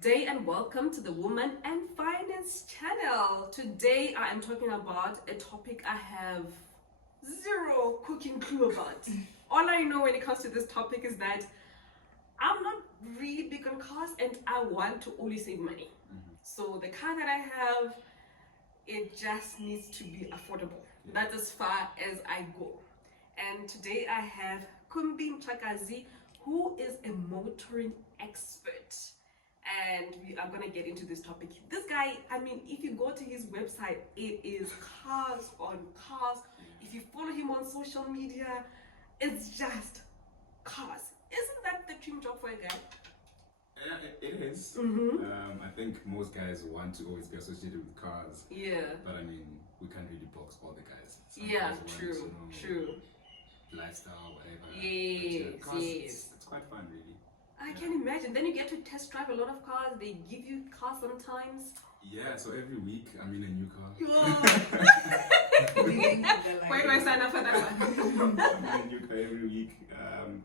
Day and welcome to the Woman and Finance channel. Today I am talking about a topic I have zero cooking clue about. All I know when it comes to this topic is that I'm not really big on cars and I want to only save money. So the car that I have, it just needs to be affordable. That's as far as I go. And today I have Kumbi Mtshakazi, who is a motoring expert. And we are going to get into this topic. This guy, I mean, if you go to his website, it is cars on cars. If you follow him on social media, it's just cars. Isn't that the dream job for a guy? It is. I think most guys want to always be associated with cars. Yeah. But I mean, we can't really box all the guys. Some Yeah, guys want, true. Lifestyle, whatever. Yes, But cars, yes. It's quite fun, really. I can imagine. Then you get to test drive a lot of cars. They give you cars sometimes. Yeah, so every week I'm in a new car. Where do I sign up for that one? I'm in a new car every week.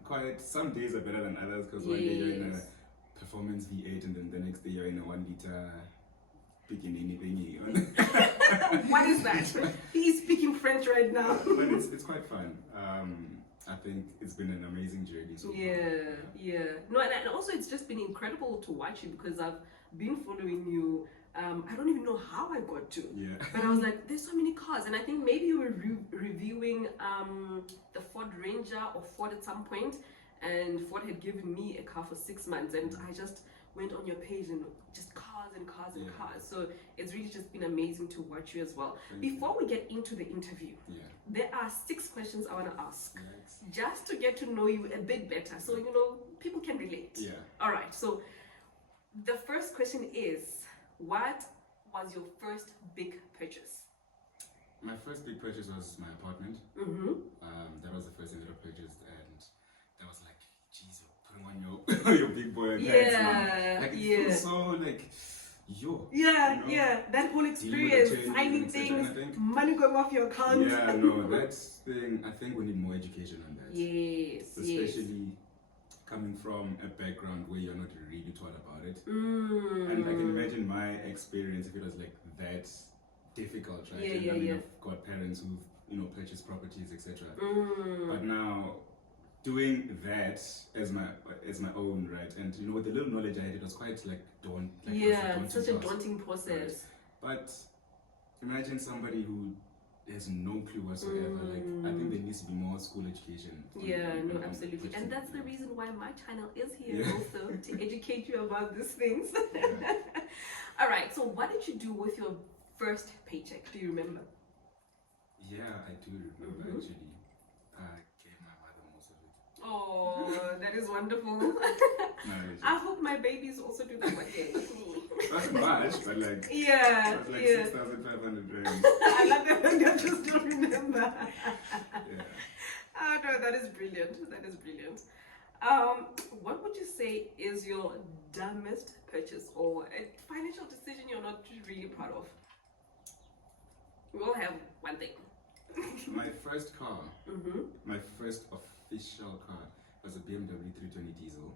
Quite some days are better than others because one day you're in a performance V8 and then the next day you're in a 1 liter picking anything. What is that? He's speaking French right now. But it's quite fun. I think it's been an amazing journey so far. Yeah. No, and also it's just been incredible to watch you because I've been following you. I don't even know how I got to. Yeah. But I was like, there's so many cars. And I think maybe you were reviewing the Ford Ranger or Ford at some point. And Ford had given me a car for 6 months. And I just went on your page and just cars and cars and cars. So it's really just been amazing to watch you as well. Before we get into the interview, there are 6 questions I want to ask. Just to get to know you a bit better. So, people can relate. Yeah. All right. So the first question is, what was your first big purchase? My first big purchase was my apartment. That was the first thing that I purchased, and that was like, geez, you're putting on your big boy pants, man. Like, it feels so like, that whole experience, finding things, money going off your account. Yeah, no, that thing, I think we need more education on that. Yes, especially coming from a background where you're not really taught about it. And I can imagine my experience if it was like that difficult, right? I mean, I've got parents who've, purchased properties, etc. But now doing that as my own, right? And with the little knowledge I had, it was quite like such a daunting process. Right? But imagine somebody who has no clue whatsoever. Like, I think there needs to be more school education. Absolutely. And that's the reason why my channel is here also, to educate you about these things. All right, so what did you do with your first paycheck? Do you remember? Yeah, I do remember actually. I gave my mother most of it. Oh, that is wonderful. I hope my babies also do that one day with me. That's much, but like, it was like 6,500 rand. I love that one, I just don't remember. Oh no, that is brilliant. What would you say is your dumbest purchase or a financial decision you're not really proud of? We all have one thing. My first car, my first official car was a BMW 320 diesel,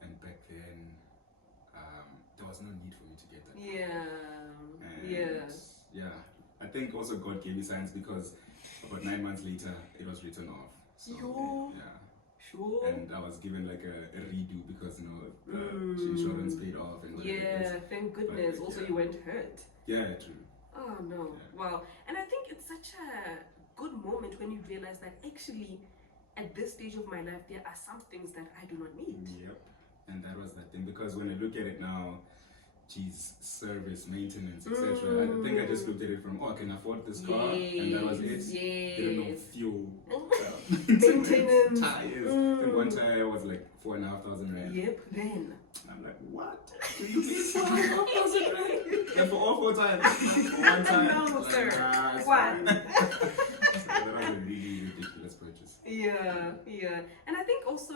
and back then there was no need for me to get that. Yeah, I think also God gave me signs because about 9 months later it was written off. So Sure. And I was given like a redo because insurance paid off and whatever. Thank goodness. But, also you weren't hurt. Yeah, true. Oh no. Wow. And I think it's such a good moment when you realize that actually at this stage of my life there are some things that I do not need. Yep. And that was that thing, because when I look at it now, geez, service, maintenance, etc. I think I just looked at it from, I can afford this car, and that was it. Didn't know fuel, maintenance, tires. And one tire was like 4,500 rand. Yep. Then I'm like, what? Do you need 4,500 rand? And for all 4 tires, one time. No, sir. What? That was a really ridiculous purchase. Yeah. And I think also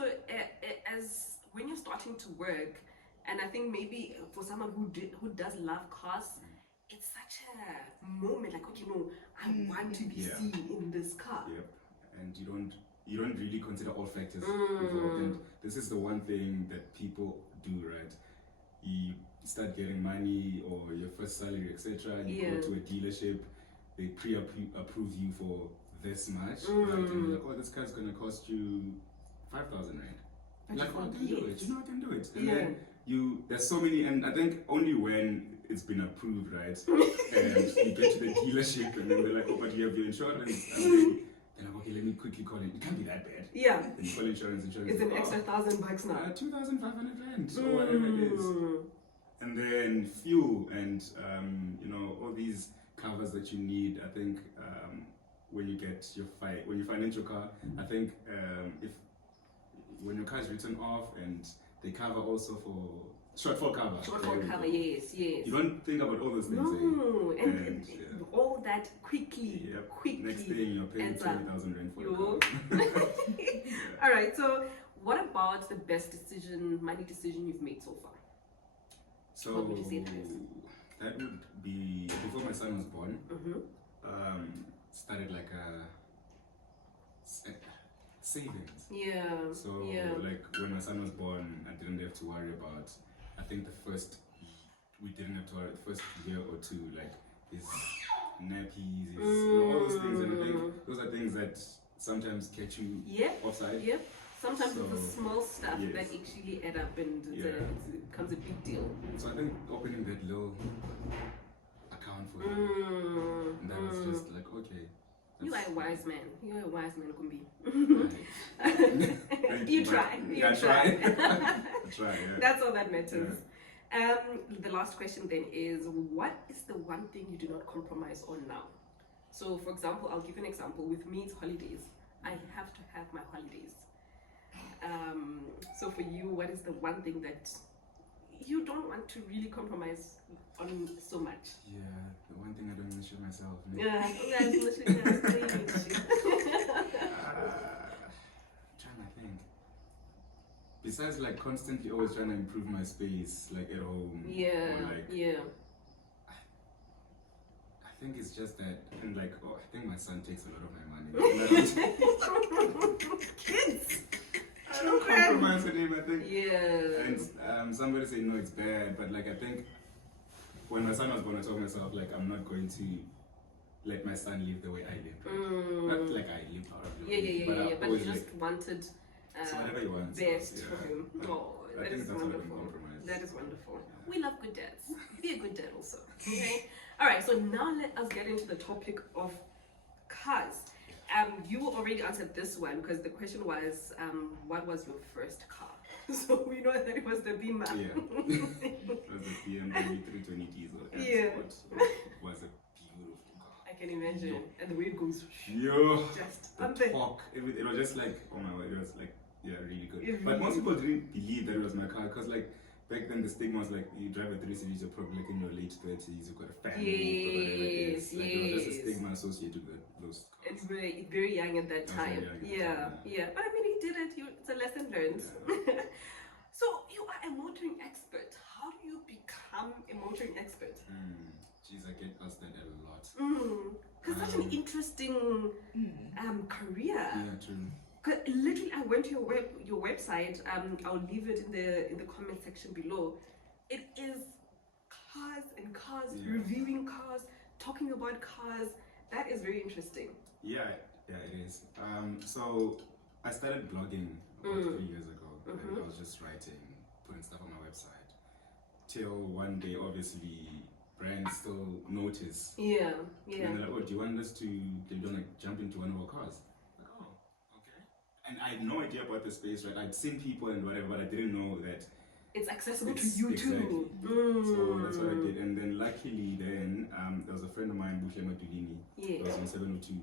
as when you're starting to work, and I think maybe for someone who does love cars, it's such a moment like, okay, no, I want to be seen in this car. Yep. And you don't really consider all factors involved. And this is the one thing that people do, right? you start getting money or your first salary, etc. You go to a dealership, they pre-approve you for this much, right? And you're like, oh, this car's gonna cost you 5,000 rand. Like, oh, I can do it. You know, I can do it. And then there's so many, and I think only when it's been approved, right? And you get to the dealership, and then they're like, oh, but you have your insurance. And they're like, okay, let me quickly call it. It can't be that bad. Yeah. Then you call insurance. It's an extra $1,000 now. 2,500 rand, or whatever it is. And then fuel and all these covers that you need. I think when you get when you finance your car, I think when your car is written off, and they cover also for shortfall cover. Shortfall cover, yes. You don't think about all those things. No, and all that quickly. Next thing you're paying 20,000 rand for your car. All right. So, what about the best money decision you've made so far? So what would you say that is? That would be before my son was born. Started like a savings. So like when my son was born, I didn't have to worry about. I think we didn't have to worry the first year or two, like his nappies, all those things, and I think those are things that sometimes catch you offside. Sometimes it's the small stuff that actually add up and it becomes a big deal. So I think opening that little account for him, and that was just like, okay. You are a wise man. You are a wise man, Kumbi. You try. I try. I try, That's all that matters. The last question then is, what is the one thing you do not compromise on now? So, for example, I'll give you an example. With me, it's holidays. I have to have my holidays. So for you, what is the one thing that you don't want to really compromise on so much? Yeah, the one thing I don't want to show myself. Trying to think. Besides, like, constantly always trying to improve my space, like at home. I think it's just that, and like, I think my son takes a lot of my money. Kids! I don't compromise on him, I think. Yeah. And somebody say no, it's bad, but like I think when my son was born, I told myself like I'm not going to let my son live the way I lived. Right? Not like I lived horribly. But you just wanted so whatever he wants, best for him. I think that's wonderful. That is wonderful. We love good dads. Be a good dad also. Okay. All right. So now let us get into the topic of cars. You already answered this one because the question was, what was your first car? So we know that it was the Beamer. Yeah, it was a BMW 320 diesel. It was a beautiful car. I can imagine, and the way it goes. Just the talk. It was just like, oh my word, it was like, really good. But most people didn't believe that it was my car because like back then the stigma was like you drive a 3 Series, you're probably like in your late 30s, you've got a family, yes. There was just a stigma associated with those cars. It's very young at that time. But I mean, he did it. It's a lesson learned. So you are a motoring expert. How do you become a motoring expert? Jeez, I get asked that a lot. Because such an interesting career. Yeah, true. Literally, I went to your website. I'll leave it in the comment section below. It is cars and cars, reviewing cars, talking about cars. That is very interesting. Yeah, it is. So I started blogging about 3 years ago, and I was just writing, putting stuff on my website. Till one day, obviously, brands still notice. Yeah. And they're like, oh, do you want to jump into one of our cars? Like, oh, okay. And I had no idea about the space, right? I'd seen people and whatever, but I didn't know that it's accessible to you too. So that's what I did. And then luckily there was a friend of mine, Bushle Matulini. He was on 702.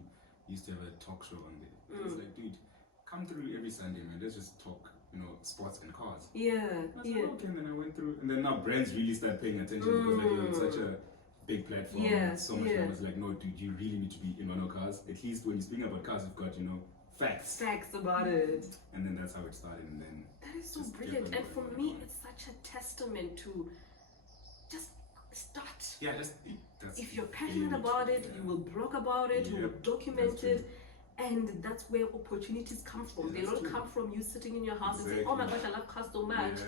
He used to have a talk show on there. He was like, dude, come through every Sunday, man. Let's just talk, sports and cars. Yeah. I was like, okay, and then I went through, and then now brands really start paying attention because like you're on such a big platform. So much. I was like, no, dude, you really need to be in one of cars. At least when you're speaking about cars, you've got, facts about it. And then that's how it started. And then that is so brilliant. And for me, it's such a testament to just start. Yeah, if you're passionate about it, you will blog about it, you will document it, And that's where opportunities come from. They don't come from you sitting in your house and saying, oh my gosh, I love cars so much.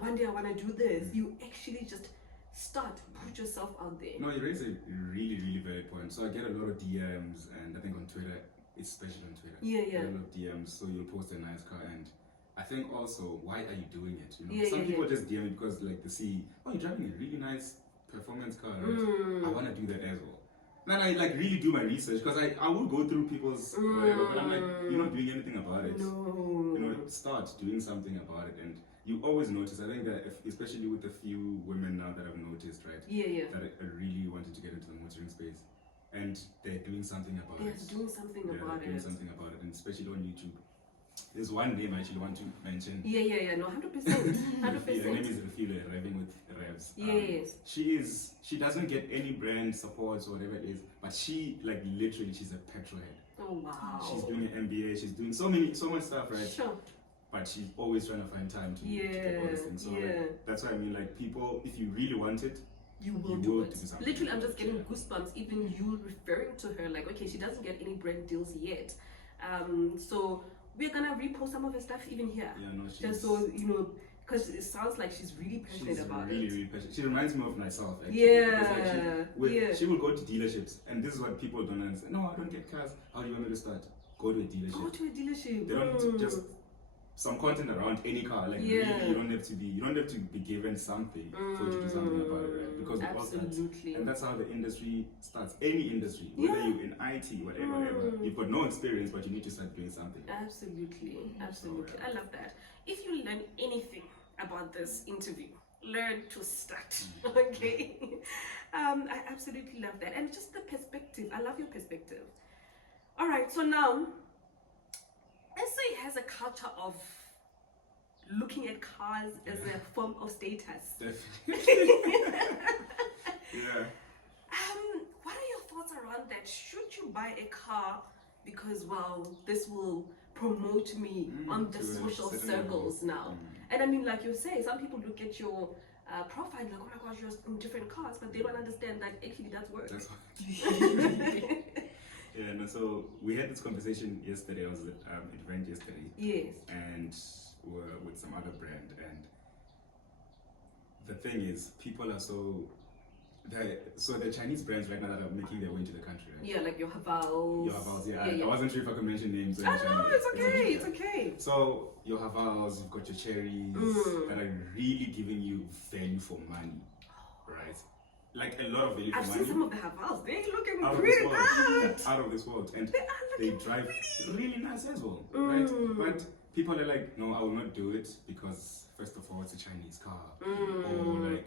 One day I want to do this. You actually just start, put yourself out there. No, you raise a really, really valid point. So I get a lot of DMs, and I think on Twitter, especially on Twitter, I get a lot of DMs. So you'll post a nice car, and I think also, why are you doing it? You know, some people just DM it because like they see, oh, you're driving a really nice performance car. Right? I want to do that as well. Then I like really do my research because I will go through people's whatever, but I'm like, you're not doing anything about it. No. You know, start doing something about it, and you always notice. I think that especially with the few women now that I've noticed, right? That are really wanting to get into the motoring space, and they're doing something about it. They're doing something about it. Doing something about it, and especially on YouTube. There's one name I actually want to mention. No, 100%. 100%. Her name is Refilo, Revving with Revs. Yes. She doesn't get any brand support or whatever it is, but she, like, literally, she's a petrol head. Oh, wow. She's doing an MBA, she's doing so much stuff, right? Sure. But she's always trying to find time to get all these things. So like, that's why I mean, like, people, if you really want it, you will do it. something. Literally, I'm just getting goosebumps, even you referring to her, like, okay, she doesn't get any brand deals yet. So we're gonna repost some of her stuff even here. Just so you know, because it sounds like she's really passionate about it. Really passionate. She reminds me of myself, actually. She will go to dealerships, and this is what people don't understand. No, I don't get cars. How do you want me to start? Go to a dealership. Go to a dealership. They don't just some content around any car. Like really, you don't have to be given something for you to do something about it, right? Because it all starts. And that's how the industry starts. Any industry, whether you're in IT, whatever. You've got no experience, but you need to start doing something. Absolutely. I love that. If you learn anything about this interview, learn to start. Okay. I absolutely love that. And just the perspective. I love your perspective. All right, so now SA has a culture of looking at cars as a form of status. Definitely. What are your thoughts around that? Should you buy a car because, well, this will promote me on the social circles now? And I mean, like you say, some people look at your profile like, oh my gosh, you're in different cars, but they don't understand that actually that's work. That's what so we had this conversation yesterday. I was at an event yesterday. Yes. And we're with some other brand. And the thing is, people are the Chinese brands right now that are making their way into the country, right? Yeah, like your Havals. I wasn't sure if I could mention names. No, it's okay. So your Havals, you've got your cherries that are really giving you value for money, right? Like a lot of value for money. I've seen some of the Havals. They're looking out pretty good. Out of this world. And they drive really nice as well, right? But people are like, no, I will not do it because, first of all, it's a Chinese car. Or like,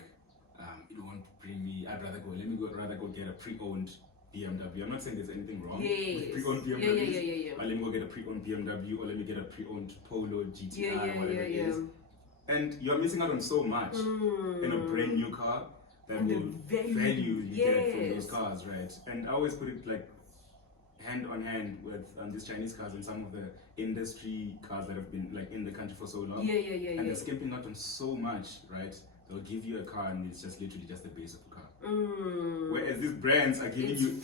it won't bring me, let me rather go get a pre-owned BMW. I'm not saying there's anything wrong with pre-owned BMWs. But let me go get a pre-owned BMW, or let me get a pre-owned Polo, GTI, whatever it is. And you're missing out on so much in a brand new car. That will value you get from those cars, right? And I always put it like hand on hand with these Chinese cars and some of the industry cars that have been like in the country for so long. And they're skimping out on so much, right? They'll give you a car and it's just literally just the base of the car. Whereas these brands are giving you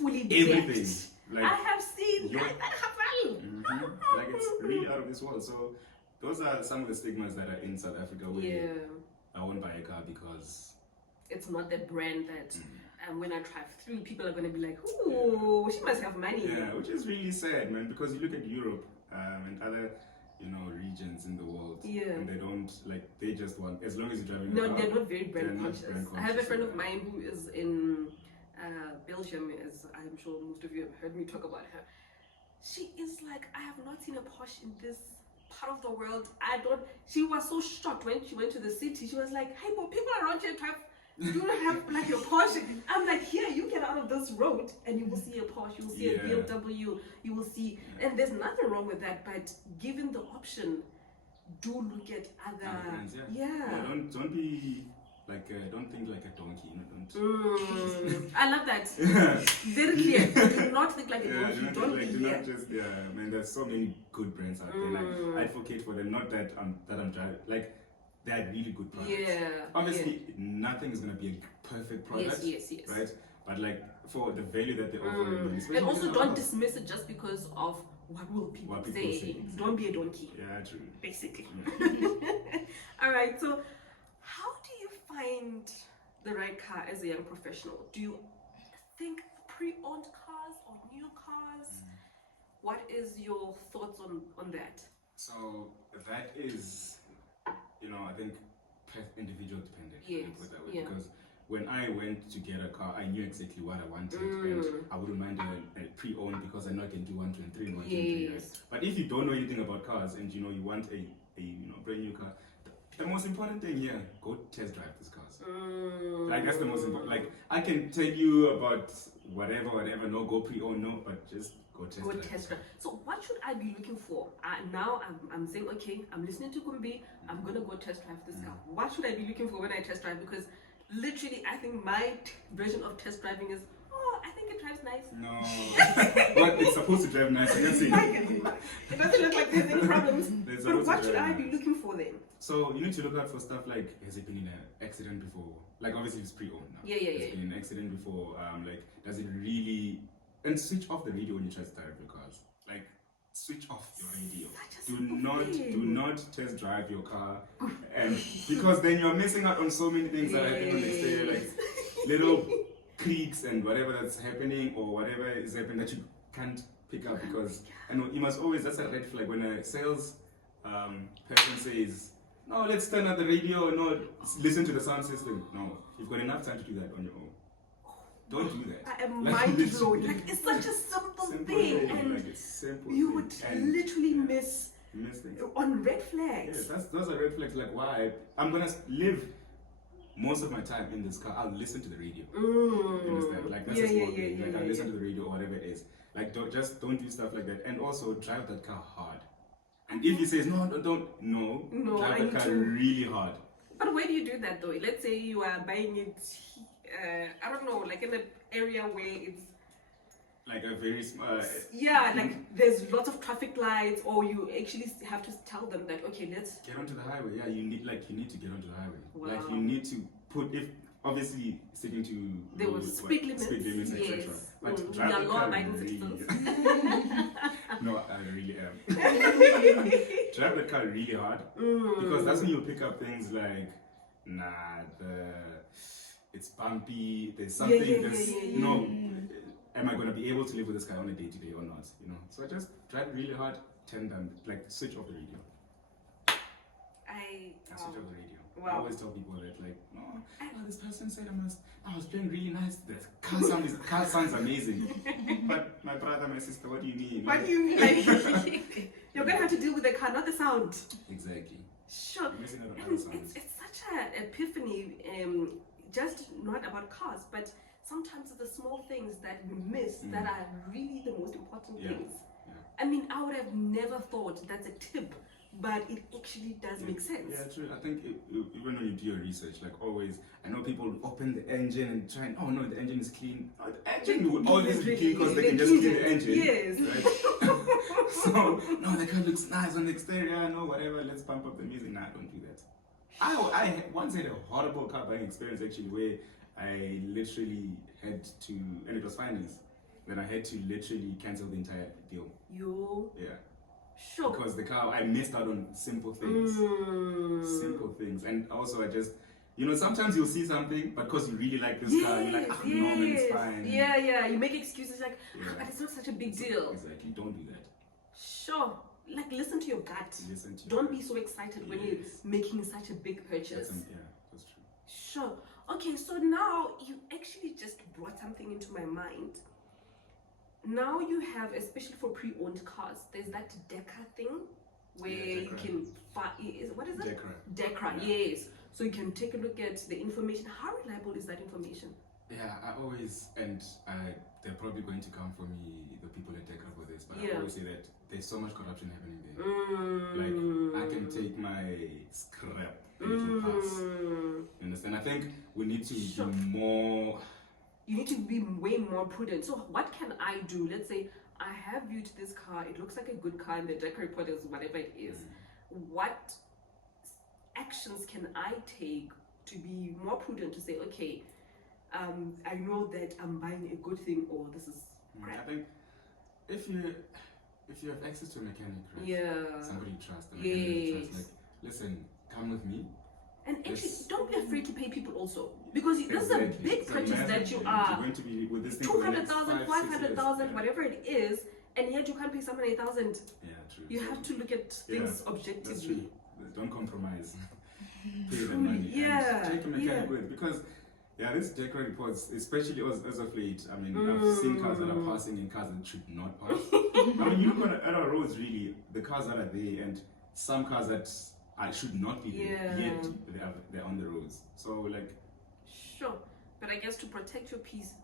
everything. Like, I have seen that happen. Like it's really out of this world. So those are some of the stigmas that are in South Africa where I won't buy a car because it's not the brand that when I drive through, people are going to be like, ooh, she must have money. Yeah, which is really sad, man, because you look at Europe and other, regions in the world, and they don't, like, they just want, as long as you're driving a car, they're not very brand conscious. I have a friend of mine who is in Belgium, as I'm sure most of you have heard me talk about her. She is like, I have not seen a Porsche in this part of the world. She was so shocked when she went to the city. She was like, hey, but people around here you don't have like your Porsche. I'm like, here, you get out of this road and you will see a Porsche, you will see a BMW, you will see, and there's nothing wrong with that, but given the option, do look at other brands, don't be like, don't think like a donkey, don't. I love that. Very clear. Do not think like a donkey. Do not just, man, there's so many good brands out there. Like, I advocate for them, not that I'm driving, like, they're really good products. Obviously, nothing is going to be a perfect product. Yes. Right? But like for the value that they offer, and also don't dismiss it just because of what will people, What people say? say. Don't be a donkey, Yeah, true. basically. Yeah. All right, so how do you find the right car as a young professional? Do you think pre-owned cars or new cars? What is your thoughts on that? So that is, I think individual dependent. Yes. Put that way. Yeah. Because when I went to get a car, I knew exactly what I wanted, and I wouldn't mind a pre-owned because I know I can do 1, 2, and 3, and 1, 2, and 3. Right? Yes. But if you don't know anything about cars and you want a brand new car, the most important thing here, go test drive these cars. Like that's the most important. Like I can tell you about whatever, no, go pre-owned, no, but just go test drive. So what should I be looking for? Now I'm saying, okay, I'm listening to Kumbi, I'm gonna go test drive this car. What should I be looking for when I test drive? Because literally, I think my version of test driving is, I think it drives nice. No, but it's supposed to drive nice. I can see. It doesn't look like there's any problems. But what should I be looking for then? So you need to look out for stuff like, has it been in an accident before? Like obviously it's pre-owned now. Yeah. Has it been in an accident before? Like does it really? And switch off the radio when you test drive your cars. Like switch off your radio. Do not test drive your car, and because then you're missing out on so many things that are happening on the exterior, like little creaks and whatever that's happening or whatever is happening that you can't pick up because you must always, that's a red flag when a sales person says, no, let's turn on the radio, no, listen to the sound system. No, you've got enough time to do that on your own. Don't do that. I am mind blown. Like it's such a simple thing, and like it's simple you would literally miss things on red flags. Yes, those are red flags. Like why I'm gonna live most of my time in this car. I'll listen to the radio. You understand? Like that's a small thing. Like I listen to the radio or whatever it is. Like don't do stuff like that. And also drive that car hard. And if he says no, drive that car really hard. But where do you do that though? Let's say you are buying it. I don't know, like in an area where it's like a very small. Like there's lots of traffic lights, or you actually have to tell them that okay, let's get onto the highway. Yeah, you need to get onto the highway. Wow. Like you need to put obviously sticking to there was speed limits, etc. Yes. But drive the car really. No, I really am. Drive the car really hard because that's when you pick up things like it's bumpy, there's something, am I going to be able to live with this guy on a day-to-day or not, So I just drive really hard, turn down, like switch off the radio. I switch off the radio. Wow. I always tell people that, like, this person said I was playing really nice, the car sounds amazing. But my brother, my sister, what do you mean? What do you mean? Like, you're going to have to deal with the car, not the sound. Exactly. Sure. It's such an epiphany, just not about cars, but sometimes the small things that we miss that are really the most important things. Yeah. I mean, I would have never thought that's a tip, but it actually does make sense. Yeah, true. I think even when you do your research, like always, I know people open the engine and try and, oh no, the engine is clean. No, the engine will always be clean because they can just clean the engine. Yes. Right? So, no, the car looks nice on the exterior, no, whatever, let's pump up the music. Nah, don't do that. I once had a horrible car buying experience actually where I literally had to, and it was finance, then I had to literally cancel the entire deal. Yeah. Sure. Because the car, I missed out on simple things. Simple things. And also I just, sometimes you'll see something, but because you really like this car, you're like, no, man, it's fine. Yeah. You make excuses like, but it's not such a big deal. Exactly. Don't do that. Sure. Like, listen to your gut. Don't be so excited when you're making such a big purchase. That's true. Sure. Okay, so now you actually just brought something into my mind. Now you have, especially for pre-owned cars, there's that Decra thing where you can what is it? Decra, yes. So you can take a look at the information. How reliable is that information? Yeah, I always, and they're probably going to come for me, the people at Decra, for this, but I always say that there's so much corruption happening there. Like, I can take my scrap and it will pass. You understand? I think we need to be more... You need to be way more prudent. So what can I do? Let's say I have viewed this car, it looks like a good car, and the Decra report is whatever it is. What actions can I take to be more prudent, to say, okay, I know that I'm buying a good thing, or this is crap? I think if if you have access to a mechanic, right? Yeah. Somebody you trust, a mechanic you trust, like, listen, come with me. And actually, don't be afraid to pay people also. Because this is a big purchase that you are going to be with this thing 200,000, 500,000, yeah. whatever it is, and yet you can't pay someone 8,000. Yeah, true. You have to look at things objectively. That's true. Don't compromise. Pay the money. Yeah. And take a mechanic with, because this deck reports, especially as of late. I mean, I've seen cars that are passing and cars that should not pass. I mean, you look at our roads, really, the cars that are there, and some cars that should not be there, yet they're on the roads. So, like... Sure. But I guess to protect your peace,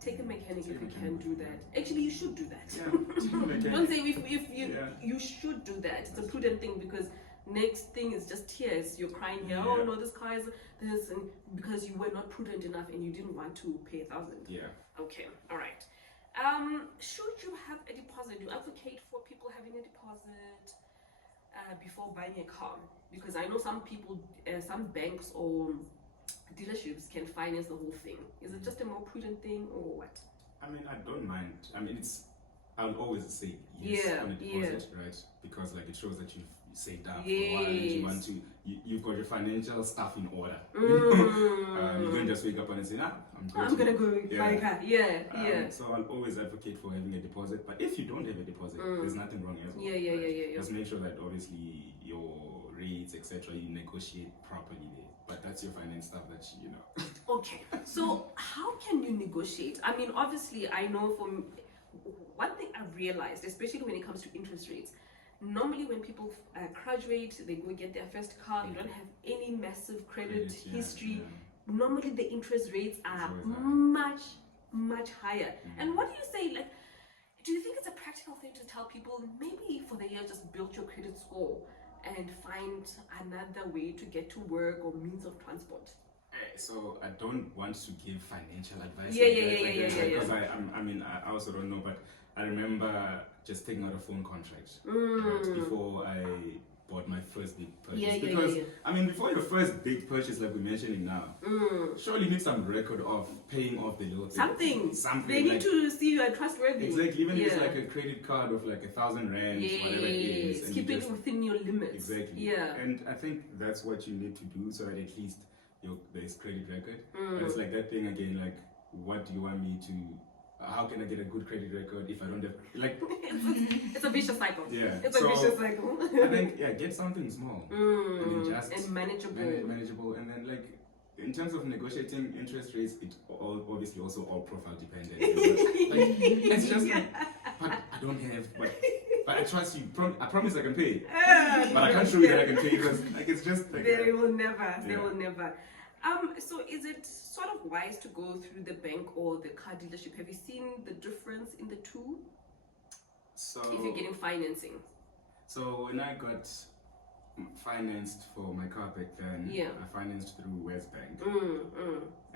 take a mechanic if you can do that. Actually, you should do that. Yeah, don't say if you should do that. It's a prudent thing, because next thing is just tears. You're crying here, oh no, this car is this, and because you were not prudent enough and you didn't want to pay 1,000. Yeah. Okay, all right. Should you have a deposit? You advocate for people having a deposit before buying a car? Because I know some people, some banks or dealerships can finance the whole thing. Is it just a more prudent thing or what? I mean, I don't mind. I mean, I'll always say yes on a deposit, right? Because like it shows that you've saved up for a while and you want to, you've got your financial stuff in order. You don't just wake up and say, I'm gonna go buy a car. So I'll always advocate for having a deposit. But if you don't have a deposit, there's nothing wrong as well. Yeah. Just make sure that obviously your rates, etc., you negotiate properly there. But that's your finance stuff that you know. Okay, so how can you negotiate? I mean, obviously, I know from one thing I realized, especially when it comes to interest rates, normally when people graduate, they go get their first car, you don't have any massive credit history. Normally the interest rates are much higher. And what do you say, like, do you think it's a practical thing to tell people, maybe for the year just build your credit score and find another way to get to work or means of transport? So I don't want to give financial advice. Because I also don't know, but I remember just taking out a phone contract right, before I bought my first big purchase. I mean, before your first big purchase, like we're mentioning now, surely you need some record of paying off the little things. Something. They need to see you are trustworthy. Exactly. Even if it's like a credit card of like 1,000 rand, whatever it is. And keep it within your limits. Exactly. Yeah. And I think that's what you need to do so that at least there's credit record. But it's like that thing again, like, what do you want me to... how can I get a good credit record if I don't have, like... it's a vicious cycle. Yeah. It's a vicious cycle. I think, get something small. And then just... and manageable. Manageable. And then, like, in terms of negotiating interest rates, it obviously also all profile dependent. Like, it's just like, but I don't have... But I trust you. I promise I can pay. But I can't show you that I can pay because, like, it's just... like they will never. They will never. So is it sort of wise to go through the bank or the car dealership? Have you seen the difference in the two? So if you're getting financing. So when I got financed for my car back then, I financed through Westbank.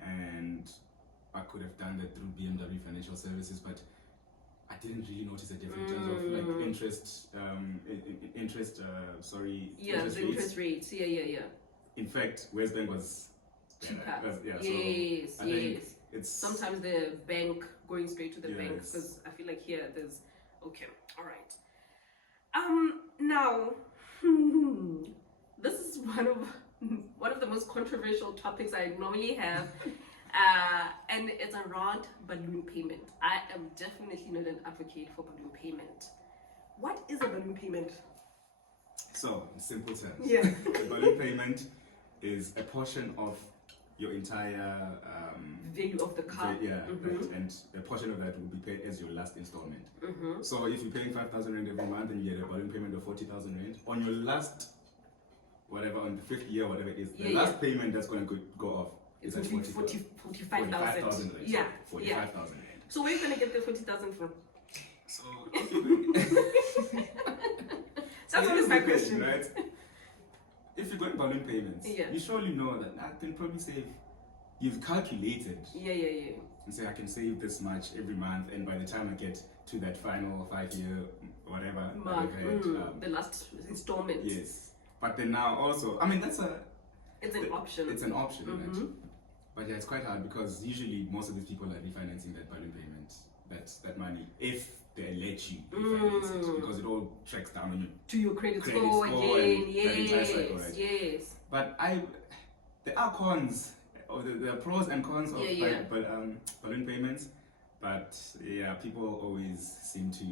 And I could have done that through BMW Financial Services, but I didn't really notice a difference in terms of like interest rates. Yeah. In fact, Westbank was cheaper. Yes. It's sometimes the bank going straight to the bank, because I feel like here there's all right. Now this is one of the most controversial topics I normally have. And it's around balloon payment. I am definitely not an advocate for balloon payment. What is a balloon payment? So, in simple terms, a balloon payment is a portion of your entire value of the car. Right, and a portion of that will be paid as your last installment. So, if you're paying 5,000 rand every month and you get a balloon payment of 40,000 rand, on your last, on the 5th year, whatever it is, the last payment that's going to go off. It's 45,000. 45,000. Yeah. 45,000. So where are you going to get the 40,000 from? So that's always my question, right? If you're going balloon payments, you surely know that I can probably save. You've calculated. And say I can save this much every month, and by the time I get to that final 5-year whatever the last installment. Yes. But then now also, I mean, it's an option. It's an option, right? But it's quite hard because usually most of these people are refinancing that balloon payment, that money, if they let you refinance it because it all tracks down on your credit credit score score again. and that entire cycle, right? Yes. But there are cons, or there are pros and cons of balloon payments. But yeah, people always seem to.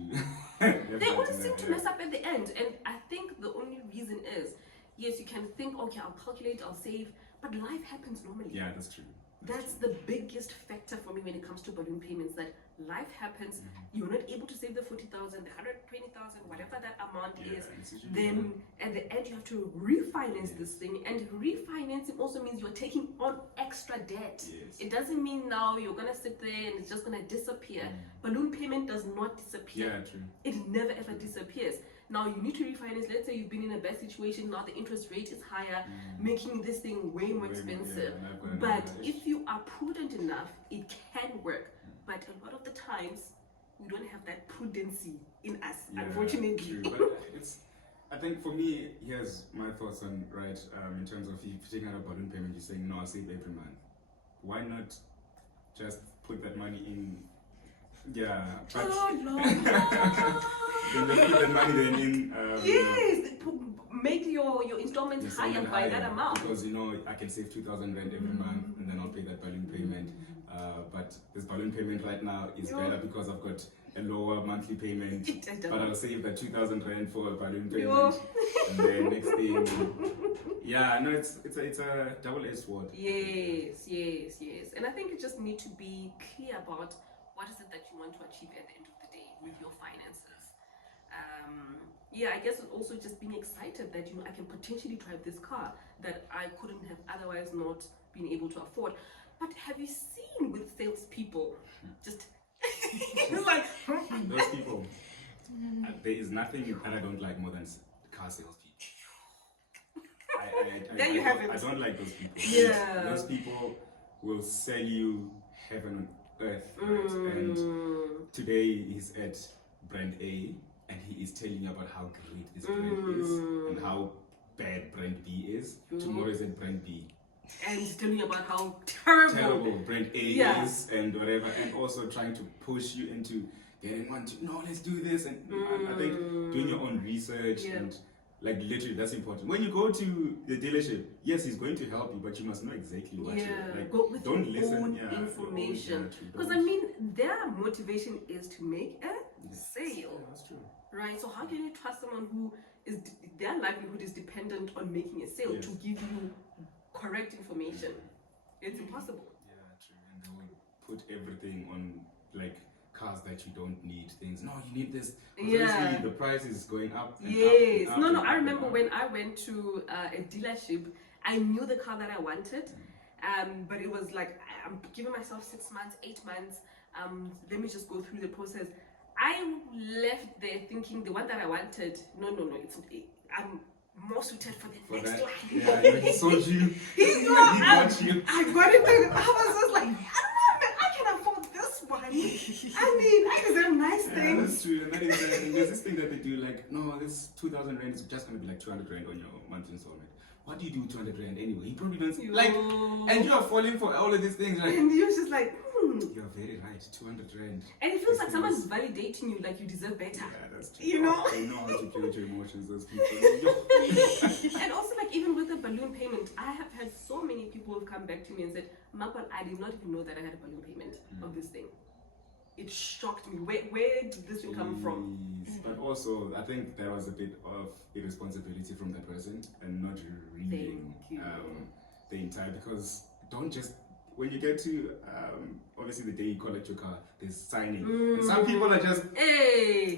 They always seem to mess up at the end, and I think the only reason is, yes, you can think, okay, I'll calculate, I'll save, but life happens normally. Yeah, that's true. That's the biggest factor for me when it comes to balloon payments, that life happens, you're not able to save the 40,000, the 120,000, whatever that amount is, then at the end you have to refinance this thing, and refinancing also means you're taking on extra debt. It doesn't mean now you're gonna sit there and it's just gonna disappear. Balloon payment does not disappear. True. It never ever disappears. Now you need to refinance. Let's say you've been in a bad situation, now the interest rate is higher, making this thing way more expensive. But if you are prudent enough, it can work. But a lot of the times, we don't have that prudency in us, unfortunately. True. But I think for me, here's my thoughts on, right, in terms of if you're taking out a balloon payment, you're saying, no, I'll save every month. Why not just put that money in? Yeah, but then just put that money then in. Yes, make your installments higher by that amount. Because I can save 2,000 rand every month, and then I'll pay that balloon payment. But this balloon payment right now is better because I've got a lower monthly payment. But I'll save that 2,000 rand for a balloon payment, and then next thing, it's a double-edged sword. Yes, and I think you just need to be clear about what is it that you want to achieve at the end of the day with your finances. I guess it's also just being excited that I can potentially drive this car that I couldn't have otherwise not been able to afford. But have you seen with salespeople, just like those people? There is nothing that I don't like more than car salespeople. There you have it. I don't like those people. Yeah, those people will sell you heaven on earth, right? And today he's at brand A, and he is telling you about how great this brand is and how bad brand B is. Tomorrow is at brand B. And telling you about how terrible brand A is and whatever, and also trying to push you into getting one to, no, let's do this. And I think doing your own research and like literally that's important. When you go to the dealership, yes, he's going to help you, but you must know exactly what you're like. Go with don't your listen. own information. Because their motivation is to make a sale. Yeah, that's true. Right? So how can you trust someone who is their livelihood is dependent on making a sale to give you correct information? It's impossible. Yeah, true. And they will put everything on like cars that you don't need. Things. No, you need this. Obviously, the price is going up. And yes. up and up No. and I up remember and up. when I went to a dealership, I knew the car that I wanted, but it was like I'm giving myself 6 months, 8 months. Let me just go through the process. I left there thinking the one that I wanted. No. I'm more suited for the next one. Yeah, he sold you. He got you. I got it. I was just like, I don't know, man. I can afford this one. I deserve nice things. Yeah, that's true. And that is, there's this thing that they do, like, no, this 2,000 rand is just going to be like 200 rand on your monthly installment. What do you do 200 rand anyway? You probably don't see, like, and you are falling for all of these things, right? And you're just like, You're very right, 200 rand. And it feels like someone's validating you, like you deserve better. Yeah, that's true. You know? They know how to play with your emotions, those people. And also, like, even with the balloon payment, I have had so many people who have come back to me and said, Makwan, I did not even know that I had a balloon payment of this thing. It shocked me. Where did this thing come from? But also, I think there was a bit of irresponsibility from that person and not reading the entire, because don't just, when you get to, obviously the day you collect your car, there's signing. And some people are just,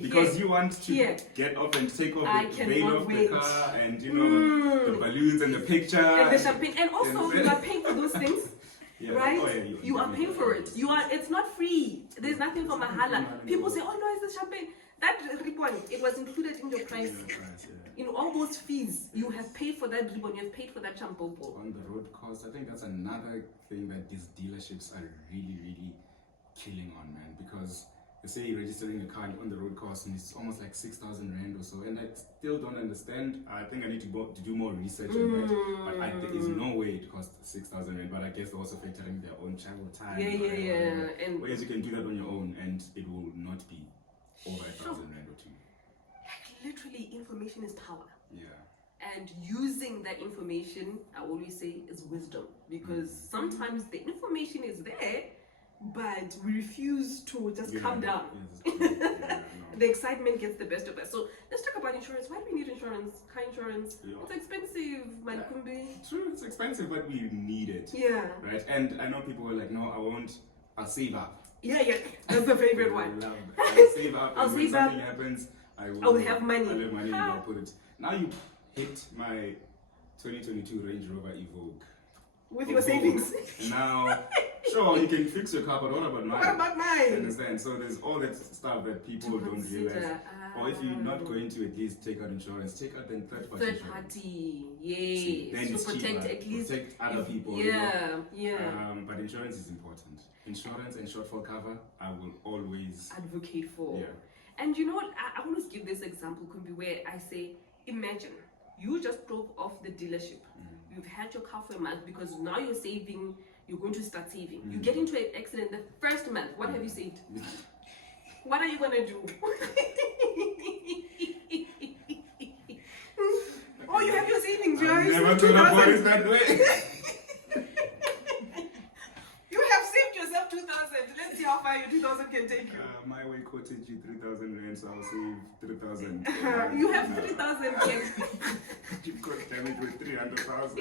because you want to get off and take off the veil of the car and, the balloons and the picture. And the champagne. And also, you are paying for those things. Yeah, right? You are paying for it. It's not free. There's nothing for mahala. People say, oh no, it's the champagne. That ribbon, it was included in your price. In all those fees, you have paid for that ribbon, you have paid for that shampoo. On the road cost, I think that's another thing that these dealerships are really, really killing on, man. Because they say you're registering a car on the road cost and it's almost like 6,000 rand or so. And I still don't understand. I think I need to do more research on that. But there is no way it costs 6,000 rand. But I guess they're also factoring their own travel time. Yeah. And whereas you can do that on your own and it will not be over 1,000 rand or two. Like literally, information is power. Yeah. And using that information, I always say, is wisdom. Because sometimes the information is there, but we refuse to just calm down. The excitement gets the best of us. So let's talk about insurance. Why do we need insurance? Car insurance. Yeah. It's expensive, man. Kumbi. True, it's expensive, but we need it. Yeah. Right? And I know people were like, no, I won't. I'll save up. Yeah. That's the favorite one. I'll save up. And when something happens, I will have money. I'll have money and I'll put it. Now you hit my 2022 Range Rover Evoque. With your savings. Now, sure, you can fix your car, but what about mine? What about mine? Understand? So there's all that stuff that people don't realize. Or if you're not going to at least take out insurance, take out then third party. Third party, yes. Then it's protect cheaper. At least Protect other people. Yeah. But insurance is important. Insurance and shortfall cover, I will always advocate for. Yeah. And you know what? I always give this example, Kumbi, where I say, imagine you just drove off the dealership. You've had your car for a month because now you're saving, you're going to start saving. You get into an accident the first month. What have you saved? What are you going to do? Oh, you have your savings. You never thought about it that way. You have saved yourself 2,000. Let's see how far your 2,000 can take you. My way quoted you 3,000 rand, so I'll save 3,000. You have 3,000 yet. You got damage with 300,000.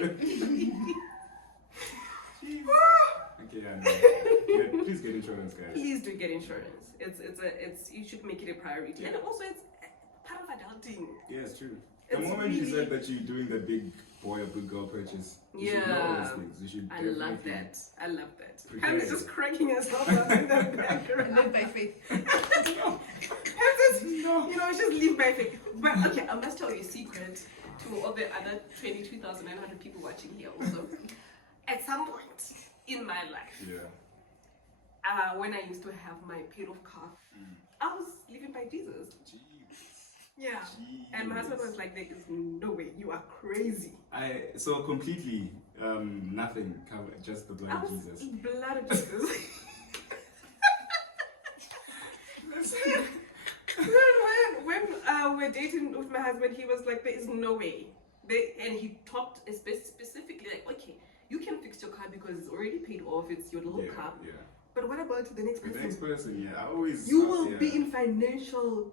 Okay, yeah, please get insurance, guys. Please do get insurance. It's you should make it a priority, and also it's part of adulting. Yeah, it's true. The moment you said that you're doing the big boy or big girl purchase, you should know those things. You should. I love that. I'm just cracking herself up in the background. Live by faith. No. You know, just live by faith. But okay, I must tell you a secret to all the other 22,900 people watching here also. At some point in my life, when I used to have my paid-off car, I was living by Jesus. Yeah. Jeez. And my husband was like, there is no way, you are crazy. So completely nothing covered, just the blood of Jesus. Blood of Jesus. when we're dating with my husband, he was like, there is no way. And he talked specifically like, okay, you can fix your car because it's already paid off, it's your little car. Yeah. But what about the next person? The next person, yeah. I always. You will be in financial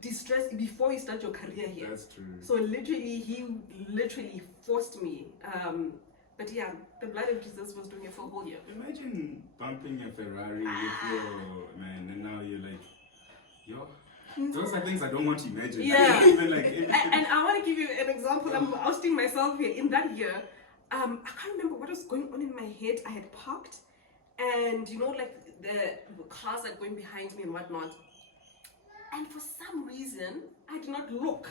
distress before you start your career here. That's true. So literally, he literally forced me. But yeah, the blood of Jesus was doing it for a whole year. Imagine bumping a Ferrari with your man, and now you're like, yo. Those are things I don't want to imagine. Yeah. Even and I want to give you an example. I'm ousting myself here. In that year, I can't remember what was going on in my head. I had parked. And you know, like the cars are going behind me and whatnot. And for some reason, I did not look.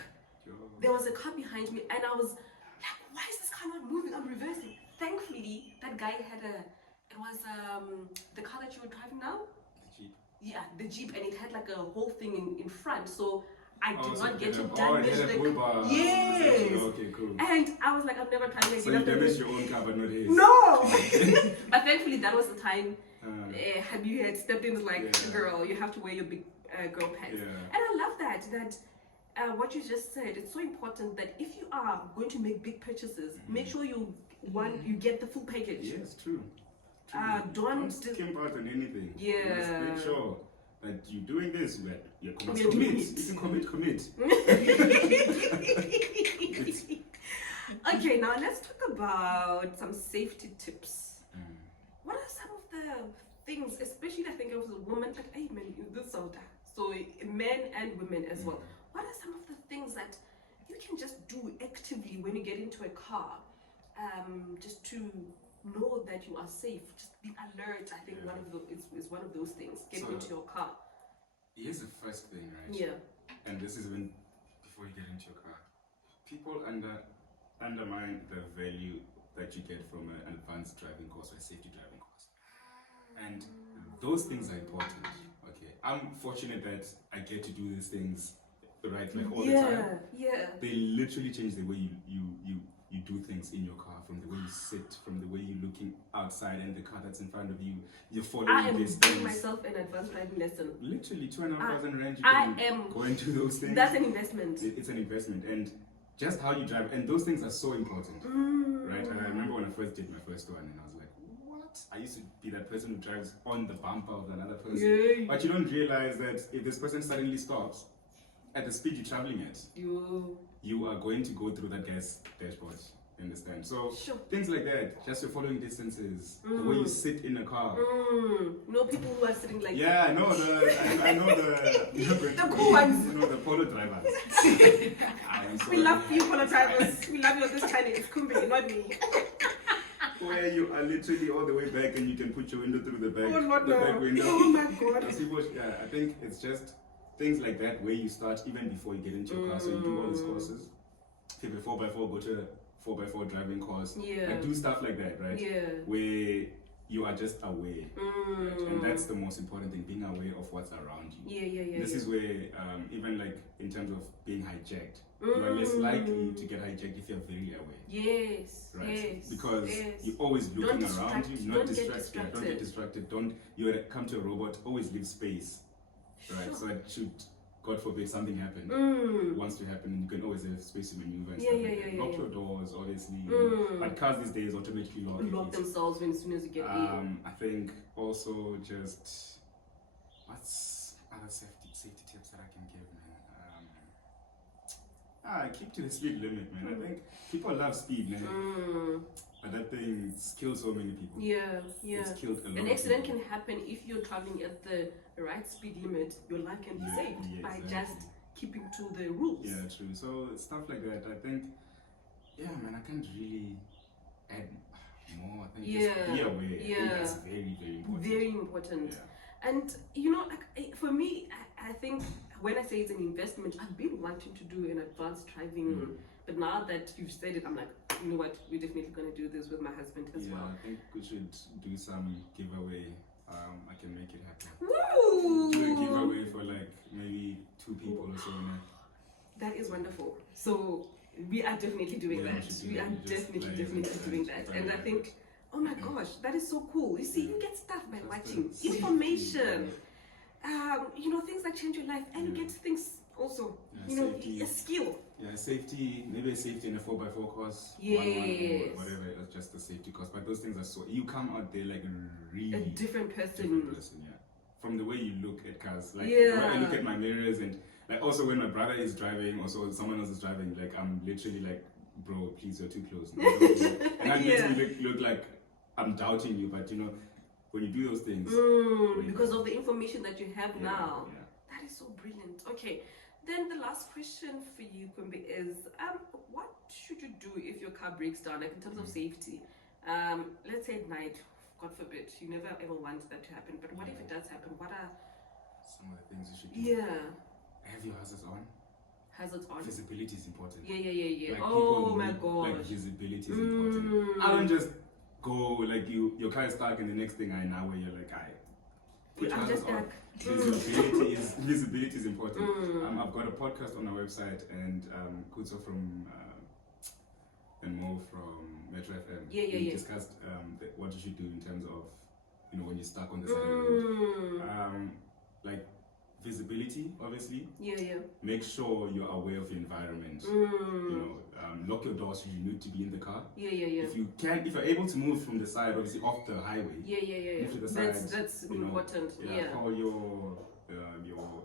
There was a car behind me, and I was like, "Why is this car not moving? I'm reversing." Thankfully, that guy had it was the car that you were driving now. The Jeep. Yeah, the Jeep, and it had like a whole thing in front. So I did not get to damage the car. Yes. Okay, cool. And I was like, I've never tried. So you damaged your own car, but not his. No. But thankfully, that was the time. Had you had stepped in, like, girl, you have to wear your big girl pants. And I love that what you just said. It's so important that if you are going to make big purchases, make sure you get the full package. Yes, true. Don't skimp out on anything. Yeah. Just make sure that you're doing this. You're commit. If you commit. Okay, now let's talk about some safety tips. What are some of the things, especially I think of the women, but hey man, this so men and women as well. What are some of the things that you can just do actively when you get into a car, just to know that you are safe? Just be alert. I think one of is one of those things. Getting into your car. Here's the first thing, right? Yeah. And this is even before you get into your car. People undermine the value that you get from an advanced driving course or a safety driving course. And those things are important. Okay. I'm fortunate that I get to do these things right, like all the time. Yeah. They literally change the way you you do things in your car, from the way you sit, from the way you're looking outside and the car that's in front of you, you're following I am distance. giving myself an advanced driving lesson. Literally 2,500 rand. I am go into those things. That's an investment. It's an investment, and just how you drive, and those things are so important, right? And I remember when I first did my first one, and I was like, what? I used to be that person who drives on the bumper of another person. Yay. But you don't realize that if this person suddenly stops at the speed you're traveling at, you are going to go through that guy's dashboard. You understand? So things like that, just your following distances, the way you sit in a car. No people who are sitting like I know the the cool ones. You know, the polo drivers. We love you, polo drivers. We love you on this channel. It's Kumbi, not me. Where you are literally all the way back and you can put your window through the back, back window. Oh my god. I think it's just things like that where you start even before you get into your car. So you do all these courses. If you're 4x4, go to a 4x4 driving course. Like do stuff like that, right? Where you are just aware. Right? And that's the most important thing, being aware of what's around you. This is where, even like in terms of being hijacked, you are less likely to get hijacked if you're very aware. Right? Because you're always looking around you, not distracted. Don't get distracted. You come to a robot, always leave space. Right? So that should, God forbid, something happen, wants to happen, you can always have space to maneuver and stuff. Lock your doors, obviously. But cars these days automatically lock themselves as soon as you get in. I think also just, what's other safety tips that I can give, man? Keep to the speed limit, man. I think people love speed, man. But that thing kills so many people. It's killed a lot. An accident can happen if you're traveling at the right speed limit. Your life can be saved by just keeping to the rules. Yeah, true. So stuff like that, I think, man, I can't really add more. I think just be aware. I think that's very, very important. Very important. And you know, for me, I think when I say it's an investment, I've been wanting to do an advanced driving. But now that you've said it, I'm like, you know what, we're definitely going to do this with my husband as well. I think we should do some giveaway. I can make it happen. Woo! Do a giveaway for like maybe 2 people or so. That is wonderful. So we are definitely doing that. We are definitely doing that. And I think, oh my gosh, that is so cool. You see, you get stuff by watching information. You know, things that change your life, and you get things also, you know, a skill. Safety, maybe a safety in a 4x4 course. Whatever, it's just a safety course. But those things are so, you come out there like really a different person. From the way you look at cars. Like when I look at my mirrors, and like also when my brother is driving, also someone else is driving, like I'm literally like, bro, please, you're too close. And that makes me look like I'm doubting you, but you know, when you do those things. Because of the information that you have now. That is so brilliant. Okay. Then the last question for you, Kumbi, is what should you do if your car breaks down, like in terms of safety? Let's say at night, God forbid, you never ever want that to happen, but what if it does happen? What are some of the things you should do? Have your hazards on. Hazards on. Visibility is important. Like oh my god. Like visibility is important. I don't just go like your car is stuck and the next thing I know where you're like, put your hazards on. Visibility is important. I've got a podcast on our website, and Kutso from and Mo from Metro FM. We discussed what you should do in terms of, you know, when you're stuck on the side of the road. Like visibility, obviously. Make sure you're aware of your environment. You know, lock your doors if you need to be in the car. If you're able to move from the side, obviously off the highway. Move to the side. That's important. Call your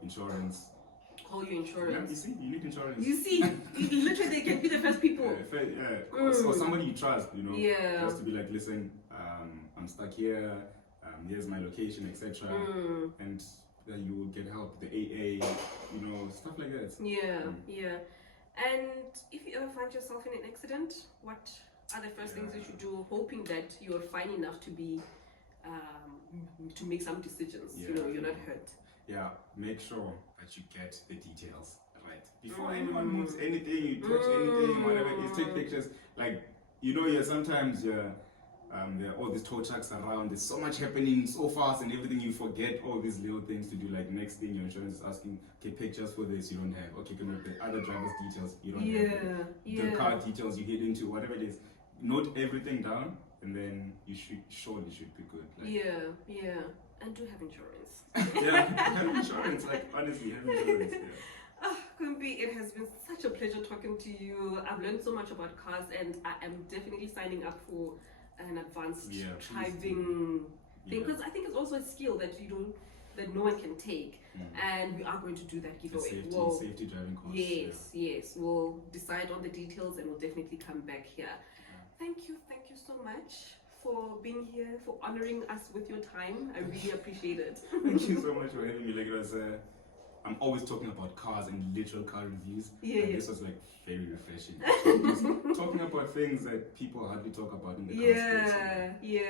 insurance. Call your insurance. You see, you need insurance. You see, literally they can be the first people. Or somebody you trust, you know. Just to be like, listen, I'm stuck here. Here's my location, etc. And then you will get help. The AA, you know, stuff like that. And if you ever find yourself in an accident, what are the first things you should do, hoping that you're fine enough to be to make some decisions? You know, you're not hurt. Make sure that you get the details right before anyone moves anything. You touch anything, whatever it is. Take pictures. Like, you know, sometimes There are all these tow trucks around. There's so much happening so fast and everything. You forget all these little things to do. Like next thing, your insurance is asking, okay, pictures for this you don't have. Okay, can you the other driver's details you don't have. The car details you head into, whatever it is. Note everything down, and then you should be good. Like, and do have insurance. Have insurance. Like honestly, have insurance. Kumbi, it has been such a pleasure talking to you. I've learned so much about cars, and I am definitely signing up for an advanced driving thing, because I think it's also a skill that that no one can take, and we are going to do that giveaway. Safety driving course. Yes. We'll decide on the details, and we'll definitely come back here. Thank you so much for being here, for honoring us with your time. I really appreciate it. Thank you so much for having me. Like it was, I'm always talking about cars and literal car reviews. This was like very refreshing. Just talking about things that people hardly talk about in the car space.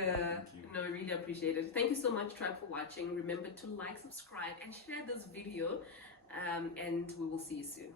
No, I really appreciate it. Thank you so much, Tribe, for watching. Remember to like, subscribe, and share this video. And we will see you soon.